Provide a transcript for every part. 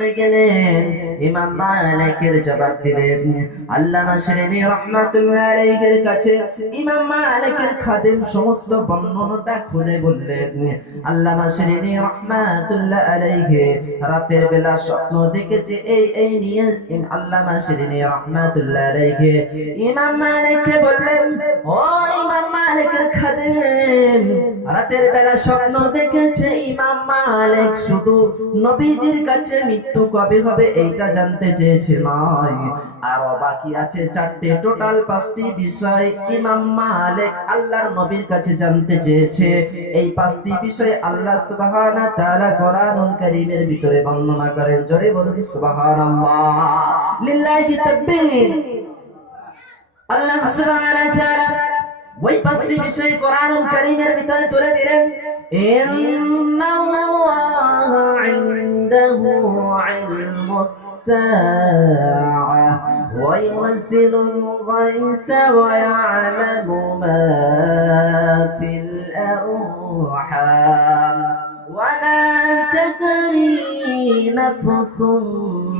গেলেন। ইমাম মালিকের জবাব দিলেন, আল্লামা শিরিনি রাহমাতুল্লাহ রাতের বেলা স্বপ্ন দেখেছে এই এই নিয়ে আল্লামা শিরিনি রাহমাতুল্লাহ আলাইহি। ইমাম মালিককে বললেন, ও রাতের বেলা স্বপ্ন দেখেছে ইমাম মালিক। শুধু নবীজির কাছে মৃত্যু কবে হবে এইটা জানতে চেয়েছে নয়। বাকি আছে চারটে, টোটাল পাঁচটি বিষয় ইমাম মালিক আল্লাহর নবীর কাছে জানতে চেয়েছে। এই পাঁচটি বিষয় আল্লাহ সুবহানাহু তাআলা কোরআনুল ভিতরে বর্ণনা করেন। জোরে বলুন আল্লাহ ওই পাঁচটি বিষয় কোরআনুল কারীমের ভিতরে তুলে দিলেন ইন্নাল্লাহ ইনদাহু ইলমুস সাআহ ওয়া ইউনজিলুল গায়সা ওয়া ইয়ালামু মা ফিল আরহাম ولا تدري نفس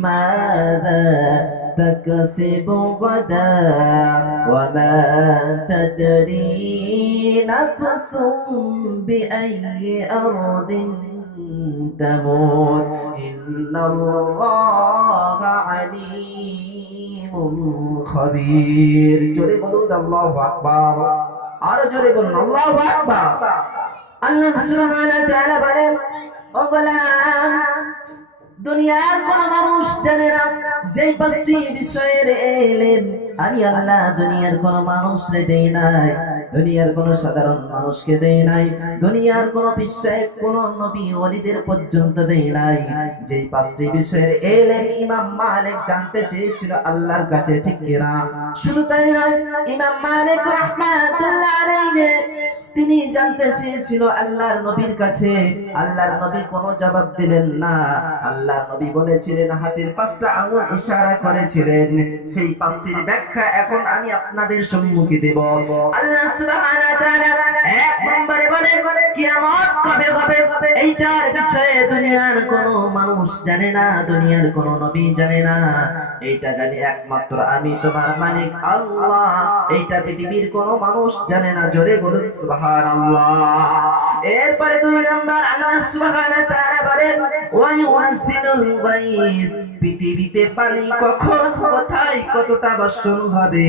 ماذا تكسب غدا وما تدري نفس بأي أرض تموت إن الله عليم خبير জোরে বলুন আল্লাহু আকবার আরো জোরে বলুন আল্লাহু আকবার আল্লাহ সুবহানাহু ওয়া তাআলা বলেন ও গোলাম দুনিয়ার কোন মানুষ জানে না যে পাঁচটি বিষয়ের এলেম, আমি আল্লাহ দুনিয়ার কোন মানুষ রে দেই নাই, দুনিয়ার কোন সাধারণ মানুষকে দেই নাই, দুনিয়ার কোন বিশ্বাস কোন নবী ওলিদের পর্যন্ত দেই নাই। যে পাঁচটি বিষয়ের এলেম ইমাম মালিক জানতে চেয়েছিল আল্লাহর কাছে, ঠিক কিনা? শুধু তাই নয়, ইমাম মালিক রাহমাতুল্লাহ আলাইহি, তিনি জানতে চেয়েছিল আল্লাহর নবীর কাছে, আল্লাহর নবী কোনো জবাব দিলেন না। আল্লাহ নবী বলেছিলেন, হাতের পাঁচটা আঙুল ইশারা করেছিলেন। সেই পাঁচটির ব্যাখ্যা এখন আমি আপনাদের সম্মুখে দেব। আল্লাহ সুবহানাহু তাআলা এক নম্বরে কিয়ামত কবে হবে? এইটার বিষয়ে দুনিয়ার কোনো মানুষ জানে না, দুনিয়ার কোনো নবী জানে না। এইটা জানি একমাত্র আমি, তোমার মালিক আল্লাহ। এইটা পৃথিবীর কোনো মানুষ জানে না, জোরে বলুন সুবহানাল্লাহ। এরপরে দুই নাম্বার, আল্লাহ সুবহানাহু তাআলা বলেন পৃথিবীতে পানি কখন, কোথায়, কতটা বর্ষণ হবে?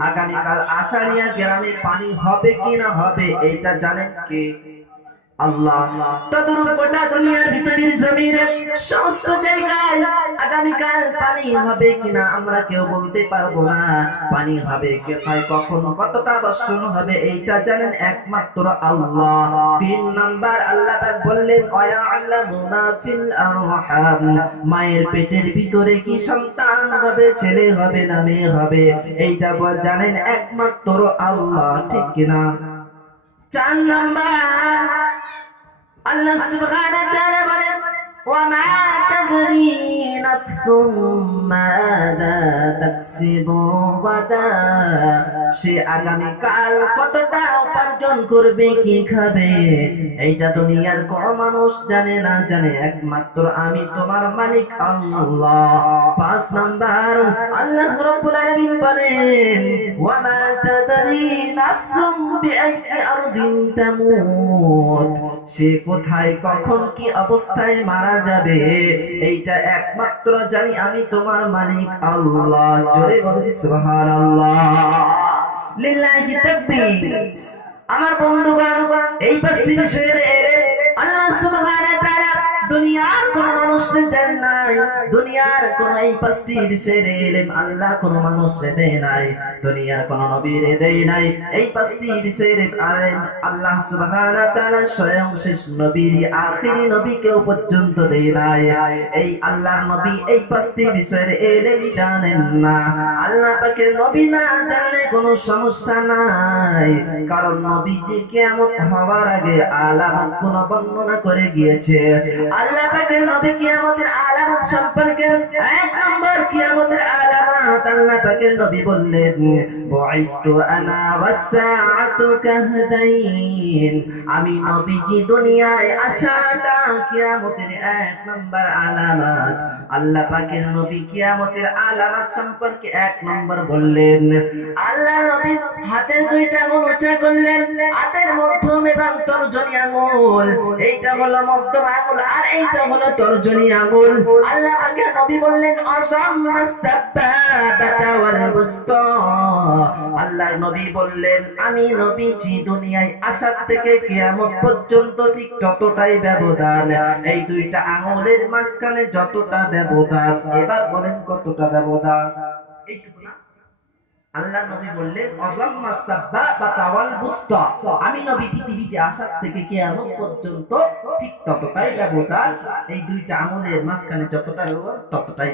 আগামীকাল আষাঢ়িয়া গ্রামে পানি হবে কি না হবে এটা জানেন কে? আল্লাহ তদরূপ গোটা দুনিয়ার ভিতরের জমিনে সমস্ত জায়গায় আগামীকাল পানি হবে কিনা আমরা কেউ বলতে পারব না। পানি হবে কোথায় কখন, কতটা বর্ষণ হবে এইটা জানেন একমাত্র আল্লাহ। তিন নাম্বার আল্লাহ পাক বললেন ওয়ায়ালামু মা ফিল আরহাম মায়ের পেটের ভিতরে কি সন্তান হবে, ছেলে হবে না মেয়ে হবে? এইটা জানেন একমাত্র আল্লাহ, ঠিক কিনা? চার নাম্বার আল্লাহ সুবহানাহু ওয়া তাআলা বলেন ওয়ামা তাদরি নাফসুম মাযা তাকসিবু গাদা সে আগামী কাল কতটা উপার্জন করবে, কি খাবে? এইটা দুনিয়ার কোন মানুষ জানে না, জানে একমাত্র আমি তোমার মালিক আল্লাহ। পাঁচ নাম্বার, আল্লাহ রাব্বুল আলামিন বলেন, ওয়ামা তাদরি নাফসুম বিআইয়ি আরদিন তামুত। সে কোথায়, কখন, কি অবস্থায় মারা যাবে? এইটা একমাত্র জানি আমি তোমার মালিক আল্লাহ। জোরে বলেন সুবহানাল্লাহ। লিল্লাহি তাকবীর। আমার বন্ধুগণ, এই পাঁচটি বিষয়ের আল্লাহ তাআলা দুনিয়ার কোন মানুষকে দেন নাই। দুনিয়ার কোন এই পাঁচটি বিষয়ের এলেম আল্লাহ কোন মানুষকে দেয় নাই। দুনিয়ার কোন নবীর দেয় নাই। এই পাঁচটি বিষয়ের এলেম আল্লাহ সুবহানাহু তাআলা স্বয়ং শেষ নবীর আখিরি নবীকেও পর্যন্ত দেয় নাই। এই আল্লাহর নবী এই পাঁচটি বিষয়ের এলেম জানেন না। আল্লাহ পাকের নবী না জানলে কোনো সমস্যা নাই। কারণ নবীজি কিয়ামত হওয়ার আগে আলামত কোন বর্ণনা করে গিয়েছে। আমি নবীজি দুনিয়ায় আসাটা কিয়ামতের এক নম্বর আলামত। আল্লাহ পাকের নবী কিয়ামতের আলামত সম্পর্কে এক নম্বর বললেন, আল্লাহ নবী হাতের দুইটা আঙুল উঁচা করলেন, হাতের মধ্যম এবং তর্জনী আঙুল। এইটা হলো মধ্যম আঙুল আর এইটা হলো তর্জনী আঙুল। আল্লাহ পাকের নবী বললেন আল্লাহর নবী বললেন, আমি নবীজি, দুনিয়ায় আসার থেকে কিয়ামত পর্যন্ত ঠিক ততটাই ব্যবধান। এই দুইটা আঙুলের মাঝখানে যতটা ব্যবধান, এবার বলেন কতটা ব্যবধান? এইটুকু আল্লাহ নবী বললেন, অজাম্মা সাব্বা বা তাওয়াল বুস্তা। আমি নবী পৃথিবীতে আসার থেকে কিয়ামত পর্যন্ত ঠিক ততটাই ব্যবধান এই দুইটা আঙুলের মাঝখানে যতটা ব্যবধান ততটাই